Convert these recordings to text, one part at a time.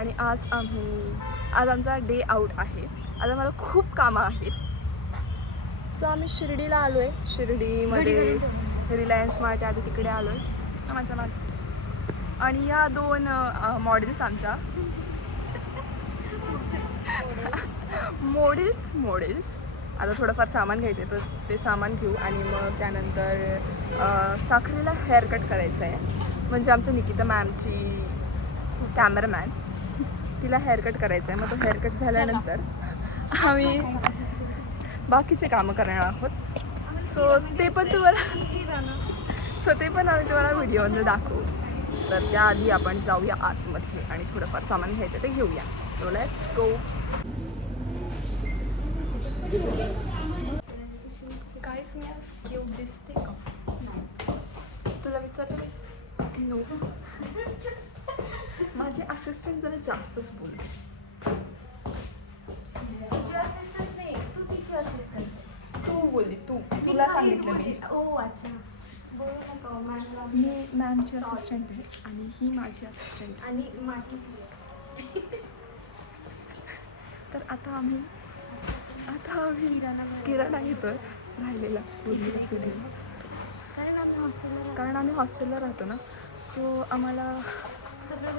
आणि आज आमचा डे आउट आहे. आज आम्हाला खूप कामं आहेत. सो आम्ही शिर्डीला आलो आहे. शिर्डीमध्ये रिलायन्स स्मार्ट आहे, तिकडे आलो आहे माझा माग. आणि या 2 मॉडेल्स आमच्या मॉडेल्स आता थोडंफार सामान घ्यायचं आहे, तर ते सामान घेऊ आणि मग त्यानंतर साखरेला हेअरकट करायचं आहे. म्हणजे आमच्या निकिता मॅमची कॅमेरामॅन, तिला हेअरकट करायचं आहे. मग तो हेअरकट झाल्यानंतर आम्ही बाकीचे कामं करणार आहोत. सो ते पण आम्ही तुम्हाला व्हिडिओमध्ये दाखवू. तर त्याआधी आपण जाऊया आतमध्ये आणि थोडंफार सामान घ्यायचं ते घेऊया. So let's go. काहीच मी आज क्यूट दिसते का? तुला विचारलं नो. माझे असिस्टंट जरा जास्तच बोलले. तुझी असिस्टंट नाही, तू तिची असिस्टंट. तू बोलली, तुला सांगितलं मी. ओ अच्छा, बोलू नका मॅमला. मी मॅमची असिस्टंट आहे आणि ही माझी असिस्टंट आणि माझी. तर आता आम्ही किराणा घेतोय राहिलेला कारण आम्ही हॉस्टेलला राहतो ना. सो आम्हाला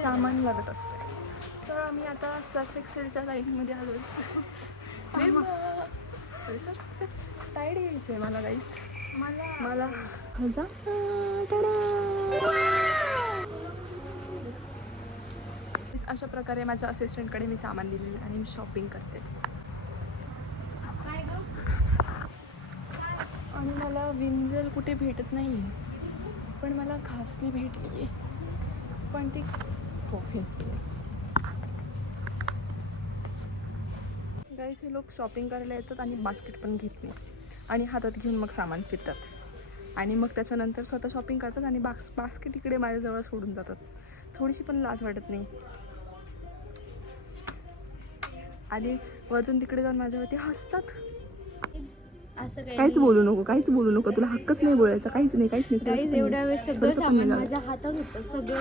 सामान लागत असते. तर आम्ही आता सर्फ एक्सेलच्या लाईनमध्ये आलो आहे. सॉरी सर टाईड घ्यायचं आहे मला गाईस. मला अशा प्रकारे माझ्या असिस्टंटकडे मी सामान दिलेलं आणि मी शॉपिंग करते. आणि मला विमजेल कुठे भेटत नाही आहे, पण मला घासणी भेटली आहे, पण ती भेटली. गाईस हे लोक शॉपिंग करायला येतात आणि बास्केट पण घेत नाही आणि हातात घेऊन मग सामान फिरतात आणि मग त्याच्यानंतर स्वतः शॉपिंग करतात आणि बास्केट इकडे माझ्याजवळ सोडून जातात. थोडीशी पण लाज वाटत नाही. आणि वरतून तिकडे जाऊन माझ्यावरती हसतात. काहीच बोलू नको, तुला हक्कच नाही बोलायचा. काहीच नाही. एवढ्या वेळ सगळं सामान माझ्या हातात होतं. सगळं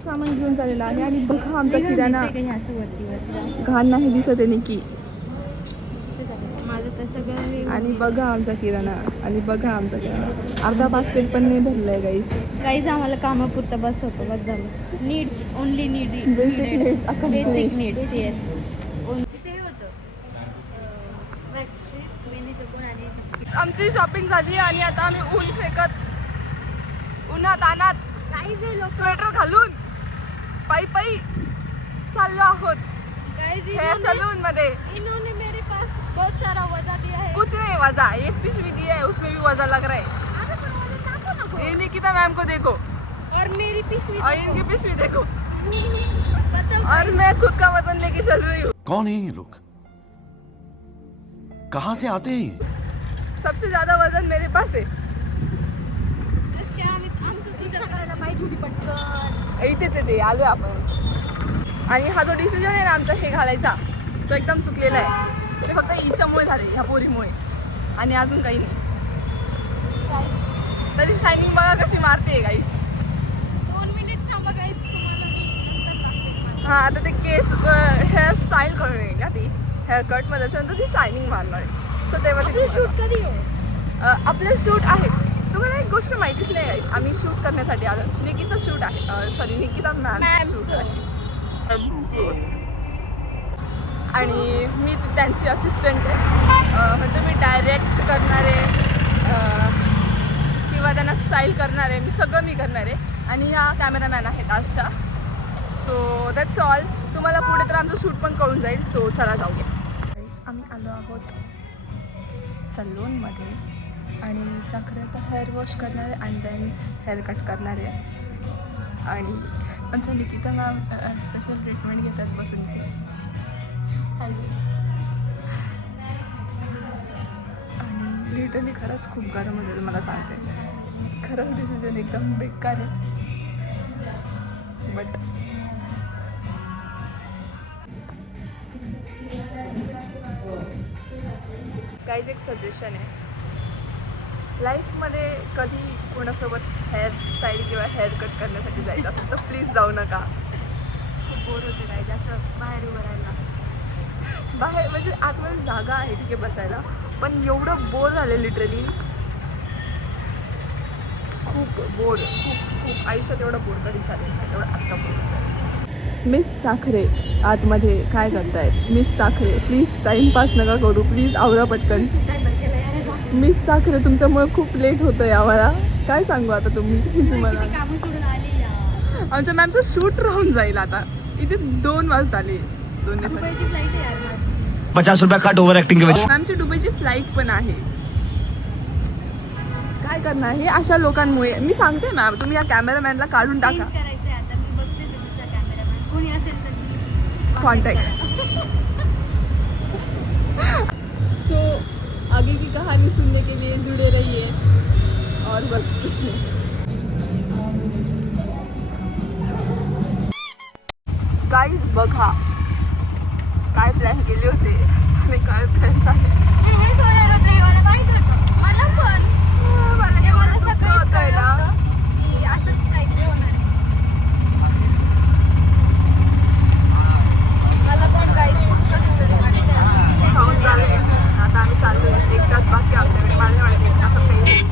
सामान घेऊन चाललेलं आहे आणि बघा आमचा किराणा घाण नाही दिसत आहे की. माझं तर सगळं. आणि बघा आमचा किराणा अर्धा बास्केट पण नाही भरलाय गाईस. आम्हाला कामापुरतं बस होतं, बस झालं. Needs only basic needs. Yes. आमची शॉपिंग झाली आणि आता आम्ही ऊन शेकत उन्हात अनात स्वेटर घालून पायी चाललो आहोत हेयर सलून मध्ये. इन्होंने मेरे पास बहुत सारा वजन दिया है. कुछ नहीं वजह, एक पिशवी दी है उसमें भी वजह लग रहा है. ये निकिता मैम को देखो और मेरी पिशवी और इनकी पिशवी देखो बताओ. और मैं खुद का वजन लेके चल रही हूँ. कौन है ये लोग, कहाँ से आते हैं? सबसे ज्यादा वजन मेरे पास आहे. इथेच ते आलो आपण. आणि हा जो डिसिजन आहे ना आमचा हे घालायचा, तो एकदम चुकलेला आहे. ते फक्त हिच्यामुळे झाले, ह्या पोरीमुळे, आणि अजून काही नाही. तरी शायनिंग बघा कशी मारते गाईस. 2 मिनिट थांबा गाईस, तुम्हाला मी नंतर दाखवते. हा आता ते केस हेअरस्टाईल करून येईल का ती हेअरकट मध्ये, त्याच्यानंतर ती शायनिंग मारणार आहे. सो तेव्हा ते शूट कधी हो? आपलं शूट आहे. तुम्हाला एक गोष्ट माहितीच नाही गाईस, आम्ही शूट करण्यासाठी आलो. निकिता शूट आहे, सॉरी निकिता मॅम शूट आहे. आणि मी त्यांची असिस्टंट आहे. म्हणजे मी डायरेक्ट करणार आहे किंवा त्यांना स्टाईल करणार आहे. मी करणार आहे. आणि ह्या कॅमेरामॅन आहेत आजच्या. So that's all. तुम्हाला पुढे तर आमचं शूट पण कळून जाईल. सो चला जाऊया. आम्ही आलो आहोत सलूनमध्ये आणि साखरेचा हेअर वॉश करणार आहे आणि देन हेअर कट करणार आहे. आणि आमच्या निकिता मॅम स्पेशल ट्रीटमेंट घेतात बसून ते. आणि लिटरली खरंच खूप गरम होते, तुम्हाला सांगते. खरंच डिसिजन एकदम बेकार आहे. बट गाईज एक सजेशन आहे, लाईफमध्ये कधी कोणासोबत हेअरस्टाईल किंवा हेअर कट करण्यासाठी जायचं असेल तर प्लीज जाऊ नका. खूप बोर होते काय जास्त बाहेर उभं राहायला. बाहेर म्हणजे आतमध्ये जागा आहे ठीक आहे बसायला, पण एवढं बोर झालं लिटरली, खूप बोर, खूप आयुष्यात एवढं बोर कधी झालं नाही तेवढं आत्ता बोर होत आहे. मिस साखरे आतमध्ये काय करतायत? मिस साखरे प्लीज टाइमपास नका करू, प्लीज आवरा पटकन. मिस साखरे तुमच्यामुळे खूप लेट होतंय आम्हाला, काय सांगू आता तुम्हाला. कामं सोडून आली. आमच्या मॅमचं शूट राहून जाईल आता, इथे 2 वाजता आले. 2 दिवसांनी दुबईची फ्लाईट आहे यार माझी. 50 रुपया कट ओवर एक्टिंग के वजह मॅमची दुबईची फ्लाईट पण आहे. काय करणार हे अशा लोकांमुळे. मी सांगते मॅम, तुम्ही या कॅमेरामॅनला काढून चेंज टाका. करायचंय आता. मी बघतेच आहे दुसरा कॅमेरामॅन कोणी असेल तर प्लीज कॉन्टॅक्ट. सो आगे की कहानी सुनने के लिए जुड़े रहिए और बस कुछ नहीं. गाईज बघा काय प्लॅन केले होते आणि काय प्लॅन झाले. हेच होणार होतं, हे मला माहित होतं. मला पण ते मला सकाळीच कळलं होतं की असंच काहीतरी होणार आहे. मला पण काहीच कसं तरी वाटतंय. खाऊन झाले आता आम्ही चाललो आहे. 1 तास बाकी आमच्याकडे. मला नाही वाटत 1 तासात काही होईल,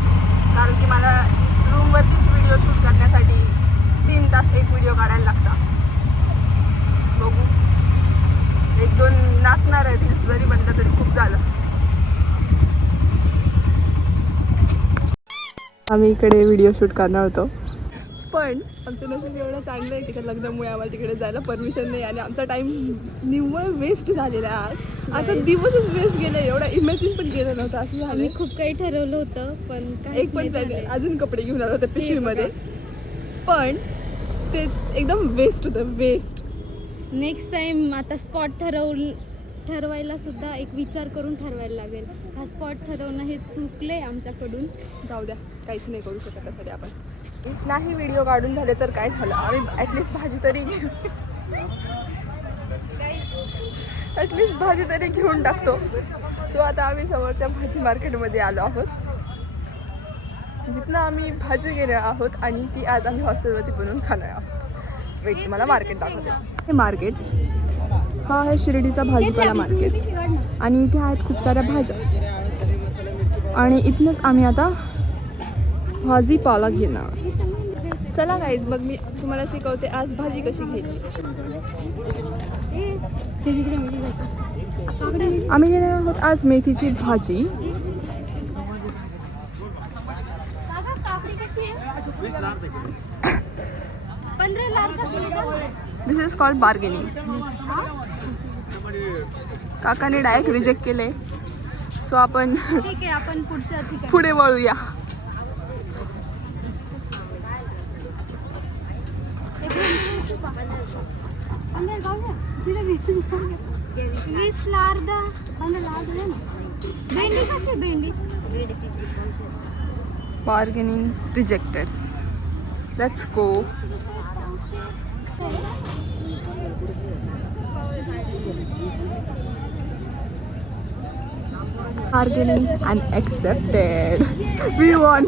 कारण की मला रूमवरतीच व्हिडिओ शूट करण्यासाठी 3 तास एक व्हिडिओ काढायला लागतात. बघू 1-2 नाचणार आहे रील्स जरी बनलं तरी खूप झालं. आम्ही इकडे व्हिडिओ शूट करणार होतो, पण आमचं नशीब एवढं चांगलं आहे की त्या लग्नामुळे आम्हाला तिकडे जायला परमिशन नाही आणि आमचा टाईम निव्वळ वेस्ट झालेला आहे आज. आता दिवसच वेस्ट गेला, एवढा इमॅजिन पण केलं नव्हतं असं झालं. आम्ही खूप काही ठरवलं होतं पण एक पण झालंय. अजून कपडे घेऊन आलो होते पिशवीमध्ये, पण ते एकदम वेस्ट होतं, वेस्ट. नेक्स्ट टाइम आता स्पॉट ठरवायला सुद्धा एक विचार करून ठरवायला लागेल. हा स्पॉट ठरवणं हे चुकले आमच्याकडून. जाऊ द्या, काहीच नाही करू शकत त्यासाठी आपण. इस नाही व्हिडिओ काढून झाले तर काय झालं, आम्ही ॲटलिस्ट भाजी तरी घेऊन टाकतो. सो आता आम्ही समोरच्या भाजी मार्केटमध्ये आलो आहोत, जिथनं आम्ही भाजी घेणार आहोत आणि ती आज आम्ही हॉस्टेलवरती बनवून खाणार आहोत. वेट तुम्हाला मार्केट दाखवते. हे मार्केट हा आहे शिर्डीचा भाजीपाला मार्केट आणि इथे आहेत खूप साऱ्या भाज्या आणि इथनंच आम्ही आता भाजीपाला घेणार. चला गाईज, मग मी तुम्हाला शिकवते आज भाजी कशी घ्यायची. आम्ही घेणार आहोत आज मेथीची भाजी. दिस इज कॉल्ड बार्गेनिंग. काकाने डायरेक्ट रिजेक्ट केले, सो आपण ठीक आहे, आपण पुढच्या ठिकाणी पुढे वळूया. वीसला अर्धा, 15ला अर्धा आहे ना. भेंडी कशी आहे? भेंडी bargaining rejected. Let's go. Bargaining and accepted. We won.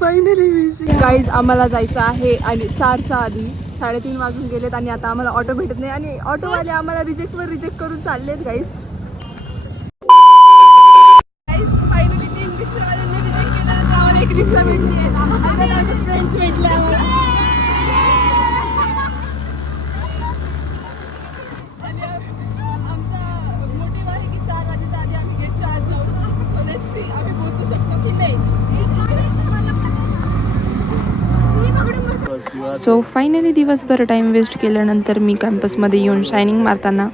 Finally विषय. गाईज आम्हाला जायचं आहे आणि 4च्या आधी 3:30 वाजून गेलेत आणि आता आम्हाला ऑटो भेटत नाही आणि ऑटोवाले आम्हाला रिजेक्ट करून चाललेत. गाईज फायनली 3 रिक्षावाल्यांनी रिजेक्ट केलं, तर आम्हाला 1 रिक्षा भेटली आहे. आम्हाला फ्रेंड्स भेटले आम्हाला. सो फायनली दिवसभर टाईम वेस्ट केल्यानंतर मी कॅम्पसमध्ये येऊन शायनिंग मारताना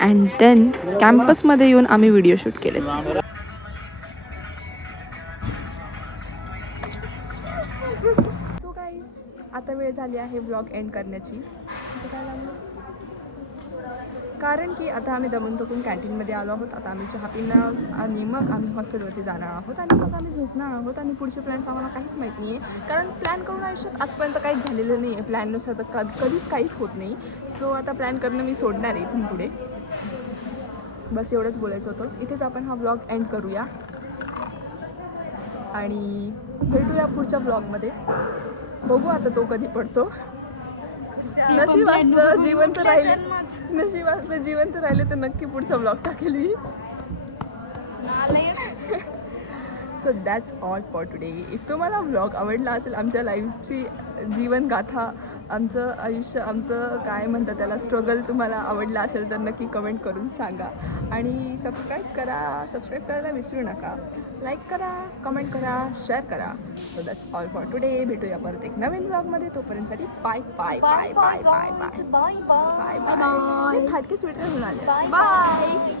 अँड देन कॅम्पसमध्ये येऊन आम्ही व्हिडिओ शूट केले. सो गाईज आता वेळ झाली आहे ब्लॉग एंड करण्याची. काय लागलं कारण की आता आम्ही दमून थकून कॅन्टीनमध्ये आलो आहोत. आता आम्ही चहा पिणार आणि मग आम्ही हॉस्टेलवरती जाणार आहोत आणि मग आम्ही झोपणार आहोत. आणि पुढचे प्लॅन्स आम्हाला काहीच माहीत नाही आहे, कारण प्लॅन करून आयुष्यात आजपर्यंत काहीच झालेलं नाही आहे. प्लॅननुसार तर कधीच काहीच होत नाही. सो आता प्लॅन करणं मी सोडणार आहे इथून पुढे. बस एवढंच बोलायचं होतं. इथेच आपण हा व्लॉग एंड करूया आणि भेटूया पुढच्या व्लॉगमध्ये. बघू आता तो कधी पडतो. नशिबाचं जिवंत राहिले तर नक्की पुढचा व्लॉग टाकेल मी. So that's all for today. If तुम्हाला व्लॉग आवडला असेल, आमच्या लाईफची जीवनगाथा, आमचं आयुष्य, आमचं काय म्हणतात त्याला स्ट्रगल तुम्हाला आवडला असेल तर नक्की कमेंट करून सांगा. आणि सबस्क्राईब करायला विसरू नका. लाईक करा, कमेंट करा, शेअर करा. So that's all for today. भेटूया परत एक नवीन व्लॉगमध्ये. तोपर्यंतसाठी bye bye bye bye bye bye bye bye. फाटके स्वेटर घेऊन आले. बाय.